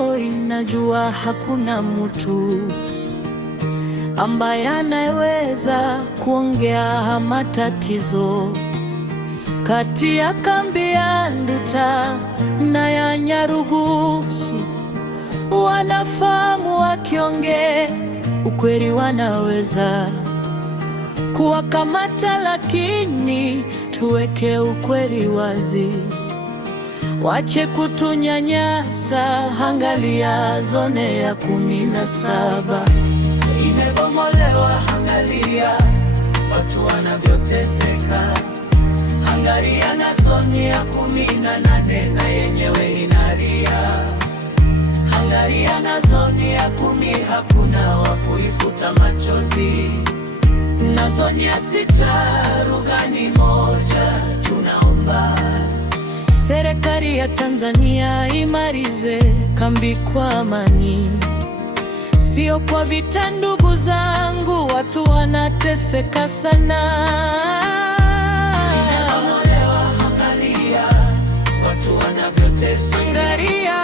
Oi, najua hakuna mtu ambaye anaweza kuongea matatizo kati ya kambi ya Nduta na ya Nyarugusu. Wanafahamu wakiongea ukweli wanaweza kuwakamata, lakini tuweke ukweli wazi. Wache kutunyanyasa, angalia zone ya 17 imebomolewa, angalia watu wanavyoteseka. Angalia na zone ya 18 na yenyewe inalia. Angalia na zone ya 10 hakuna wa kuifuta machozi. Na zone ya 6 rugani moja tunaomba serikali ya Tanzania imalize kambi kwa amani, sio kwa vita. Ndugu zangu, watu wanateseka sana. Angalia watu wanavyoteseka. Angalia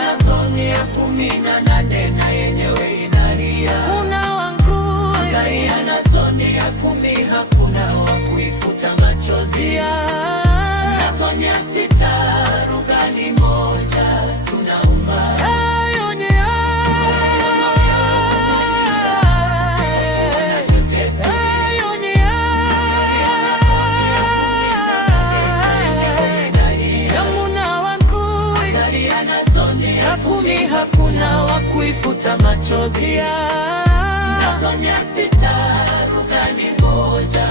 na zone ya 18 na yenyewe inalia. Una wangu. Angalia na zone ya 10 hakuna wa kuifuta machozi. Zone ya 6 rugani moja tunaomba. Angalia na zone ya 10 hakuna wa kuifuta machozi. Na zone ya 6 rugani moja